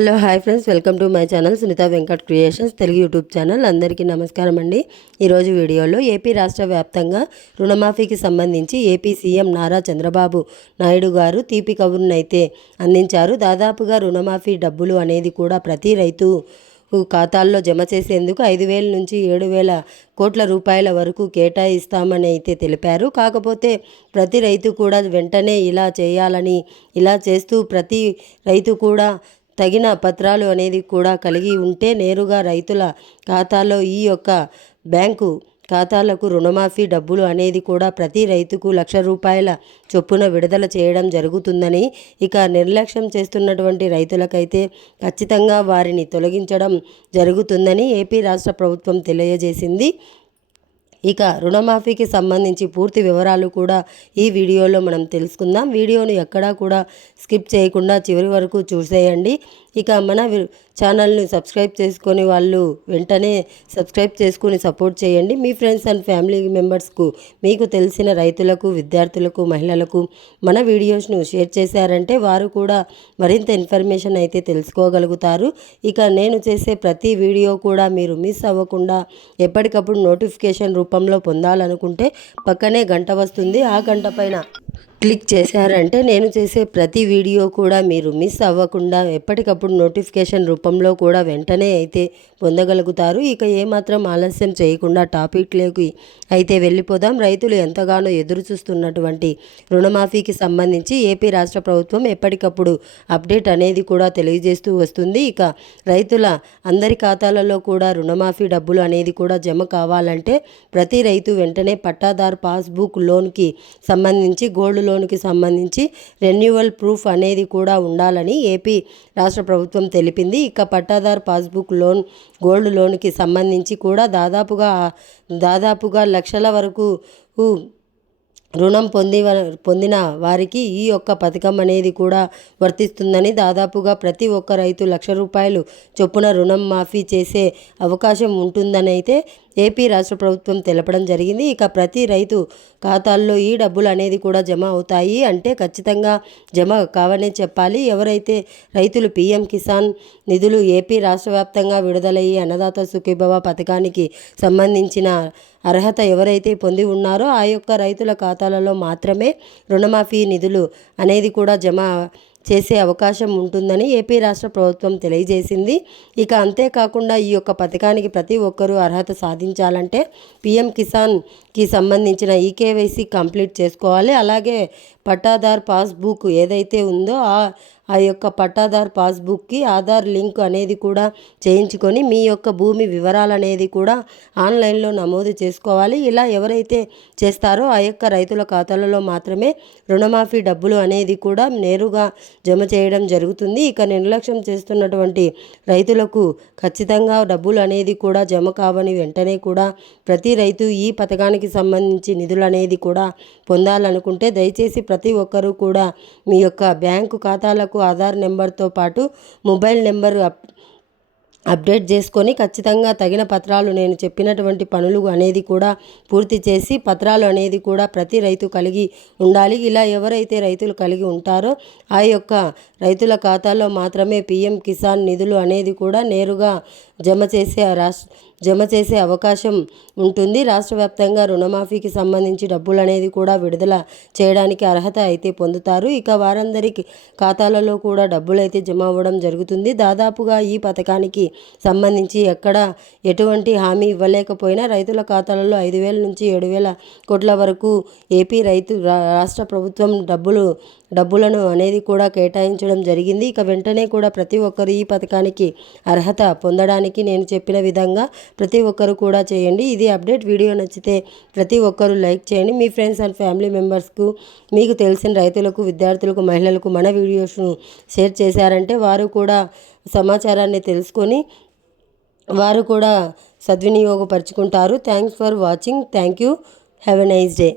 Hello hi friends. Welcome to my channel Sunitha Venkat creations Telugu YouTube channel. అందరికీ నమస్కారం అండి. ఈరోజు వీడియోలో ఏపీ రాష్ట్ర వ్యాప్తంగా రుణమాఫీకి సంబంధించి ఏపీ సీఎం నారా చంద్రబాబు నాయుడు గారు తీపి కబురునైతే అందించారు. దాదాపుగా రుణమాఫీ డబ్బులు అనేది కూడా ప్రతి రైతు ఖాతాల్లో జమ చేసేందుకు ఐదు వేల నుంచి ఏడు వేల కోట్ల రూపాయల వరకు కేటాయిస్తామని అయితే తెలిపారు. కాకపోతే ప్రతి రైతు కూడా వెంటనే ఇలా చేయాలని ఇలా చేస్తూ ప్రతి రైతు కూడా తగిన పత్రాలు అనేది కూడా కలిగి ఉంటే నేరుగా రైతుల ఖాతాలో ఈ యొక్క బ్యాంకు ఖాతాలకు రుణమాఫీ డబ్బులు అనేది కూడా ప్రతి రైతుకు లక్ష రూపాయల చొప్పున విడుదల చేయడం జరుగుతుందని ఇక నిర్లక్ష్యం చేస్తున్నటువంటి రైతులకైతే ఖచ్చితంగా వారిని తొలగించడం జరుగుతుందని ఏపీ రాష్ట్ర ప్రభుత్వం తెలియజేసింది. ఇక రుణమాఫీకి సంబంధించి పూర్తి వివరాలు కూడా ఈ వీడియోలో మనం తెలుసుకుందాం. వీడియోను ఎక్కడా కూడా స్కిప్ చేయకుండా చివరి వరకు చూసేయండి. ఇక మన ఛానల్ని సబ్స్క్రైబ్ చేసుకొని వాళ్ళు వెంటనే సబ్స్క్రైబ్ చేసుకుని సపోర్ట్ చేయండి. మీ ఫ్రెండ్స్ అండ్ ఫ్యామిలీ మెంబర్స్కు మీకు తెలిసిన రైతులకు విద్యార్థులకు మహిళలకు మన వీడియోస్ను షేర్ చేశారంటే వారు కూడా మరింత ఇన్ఫర్మేషన్ అయితే తెలుసుకోగలుగుతారు. ఇక నేను చేసే ప్రతి వీడియో కూడా మీరు మిస్ అవ్వకుండా ఎప్పటికప్పుడు నోటిఫికేషన్ రూపంలో పొందాలనుకుంటే పక్కనే గంట వస్తుంది. ఆ గంట పైన క్లిక్ చేశారంటే నేను చేసే ప్రతి వీడియో కూడా మీరు మిస్ అవ్వకుండా ఎప్పటికప్పుడు నోటిఫికేషన్ రూపంలో కూడా వెంటనే అయితే పొందగలుగుతారు. ఇక ఏమాత్రం ఆలస్యం చేయకుండా టాపిక్లోకి అయితే వెళ్ళిపోదాం. రైతులు ఎంతగానో ఎదురు చూస్తున్నటువంటి రుణమాఫీకి సంబంధించి ఏపీ రాష్ట్ర ప్రభుత్వం ఎప్పటికప్పుడు అప్డేట్ అనేది కూడా తెలియజేస్తూ వస్తుంది. ఇక రైతుల అందరి ఖాతాలలో కూడా రుణమాఫీ డబ్బులు అనేది కూడా జమ కావాలంటే ప్రతి రైతు వెంటనే పట్టాదారు పాస్బుక్ లోన్కి సంబంధించి గోల్డ్ లోన్కి సంబంధించి రెన్యువల్ ప్రూఫ్ అనేది కూడా ఉండాలని ఏపీ రాష్ట్ర ప్రభుత్వం తెలిపింది. ఇక పట్టాదారు పాస్బుక్ లోన్ గోల్డ్ లోన్కి సంబంధించి కూడా దాదాపుగా దాదాపుగా లక్షల వరకు రుణం పొంది పొందిన వారికి ఈ యొక్క పథకం అనేది కూడా వర్తిస్తుందని దాదాపుగా ప్రతి ఒక్క రైతు లక్ష రూపాయలు చొప్పున రుణం మాఫీ చేసే అవకాశం ఉంటుందని అయితే ఏపీ రాష్ట్ర ప్రభుత్వం తెలపడం జరిగింది. ఇక ప్రతి రైతు ఖాతాల్లో ఈ డబ్బులు అనేది కూడా జమ అవుతాయి అంటే ఖచ్చితంగా జమ కావనే చెప్పాలి. ఎవరైతే రైతులు పీఎం కిసాన్ నిధులు ఏపీ రాష్ట్ర వ్యాప్తంగా విడుదలయ్యి అన్నదాత సుఖీభవ పథకానికి సంబంధించిన అర్హత ఎవరైతే పొంది ఉన్నారో ఆ యొక్క రైతుల ఖాతాలలో మాత్రమే రుణమాఫీ నిధులు అనేది కూడా జమ చేసే అవకాశం ఉంటుందని ఏపీ రాష్ట్ర ప్రభుత్వం తెలియజేసింది. ఇక అంతేకాకుండా ఈ యొక్క పథకానికి ప్రతి ఒక్కరూ అర్హత సాధించాలంటే పీఎం కిసాన్ కి సంబంధించిన ఈకేవైసీ కంప్లీట్ చేసుకోవాలి. అలాగే పట్టాదార్ పాస్బుక్ ఏదైతే ఉందో ఆ ఆ యొక్క పట్టాదార్ పాస్బుక్కి ఆధార్ లింక్ అనేది కూడా చేయించుకొని మీ యొక్క భూమి వివరాలు అనేది కూడా ఆన్లైన్లో నమోదు చేసుకోవాలి. ఇలా ఎవరైతే చేస్తారో ఆ యొక్క రైతుల ఖాతాలలో మాత్రమే రుణమాఫీ డబ్బులు అనేది కూడా నేరుగా జమ చేయడం జరుగుతుంది. ఇక నిర్లక్ష్యం చేస్తున్నటువంటి రైతులకు ఖచ్చితంగా డబ్బులు అనేది కూడా జమ కావని వెంటనే కూడా ప్రతి రైతు ఈ పథకానికి పథకానికి సంబంధించి నిధులు అనేది కూడా పొందాలనుకుంటే దయచేసి ప్రతి ఒక్కరూ కూడా మీ యొక్క బ్యాంకు ఖాతాలకు ఆధార్ నెంబర్తో పాటు మొబైల్ నెంబర్ అప్డేట్ చేసుకొని ఖచ్చితంగా తగిన పత్రాలు నేను చెప్పినటువంటి పనులు అనేది కూడా పూర్తి చేసి పత్రాలు అనేది కూడా ప్రతి రైతు కలిగి ఉండాలి. ఇలా ఎవరైతే రైతులు కలిగి ఉంటారో ఆ యొక్క రైతుల ఖాతాలో మాత్రమే పిఎం కిసాన్ నిధులు అనేది కూడా నేరుగా జమ చేసే రాష్ట్ర జమ చేసే అవకాశం ఉంటుంది. రాష్ట్ర వ్యాప్తంగా రుణమాఫీకి సంబంధించి డబ్బులు అనేది కూడా విడుదల చేయడానికి అర్హత అయితే పొందుతారు. ఇక వారందరికి ఖాతాలలో కూడా డబ్బులు అయితే జమ అవ్వడం జరుగుతుంది. దాదాపుగా ఈ పథకానికి సంబంధించి ఎక్కడ ఎటువంటి హామీ ఇవ్వలేకపోయినా రైతుల ఖాతాలలో ఐదు వేల నుంచి ఏడు వేల కోట్ల వరకు ఏపీ రైతు రాష్ట్ర ప్రభుత్వం డబ్బులు డబ్బులను అనేది కూడా కేటాయించడం జరిగింది. ఇక వెంటనే కూడా ప్రతి ఒక్కరు ఈ పథకానికి అర్హత పొందడానికి నేను చెప్పిన విధంగా ప్రతి ఒక్కరు కూడా చేయండి. ఇది అప్డేట్. వీడియో నచ్చితే ప్రతి ఒక్కరు లైక్ చేయండి. మీ ఫ్రెండ్స్ అండ్ ఫ్యామిలీ మెంబర్స్కు మీకు తెలిసిన రైతులకు విద్యార్థులకు మహిళలకు మన వీడియోస్ను షేర్ చేశారంటే వారు కూడా సమాచారాన్ని తెలుసుకొని వారు కూడా సద్వినియోగపరుచుకుంటారు. Thanks for watching. Thank you. Have a nice day.